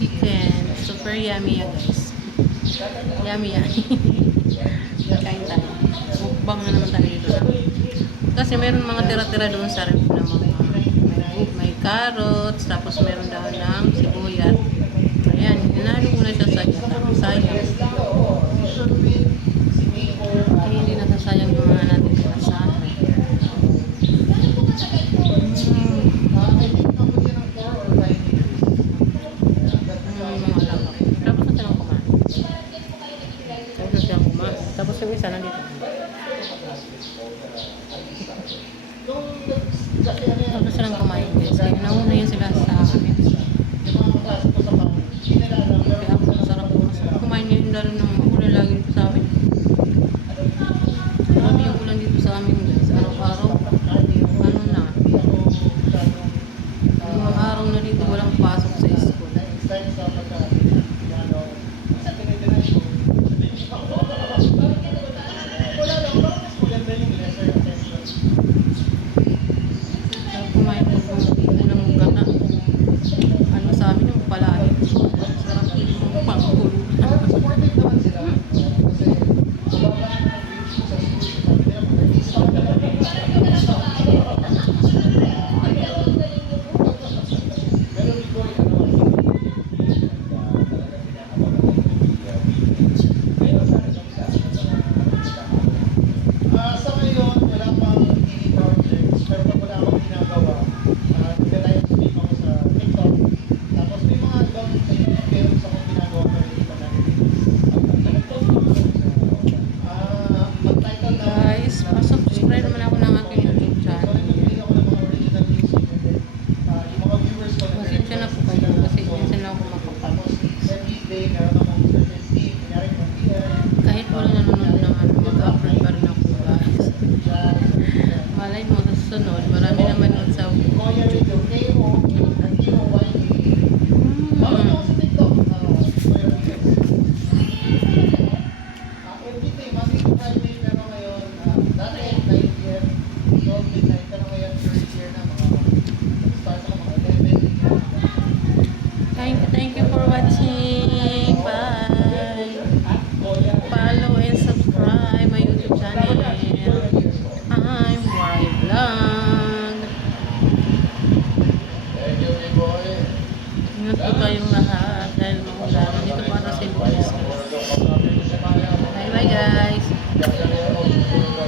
chicken. Super yummy yan, guys. Yummy yan. Kain tayo. Mukbang na naman tayo dito. Kasi meron mga tira-tira doon sa ref na mga may carrots, tapos meron daw ng sibuyat. Ayan, hinalo ko na siya sa gata. Sayang. Ay, hindi nasasayang yung mga natin pinasahan. Tapos na silang kumain. Tapos yung isa nandito.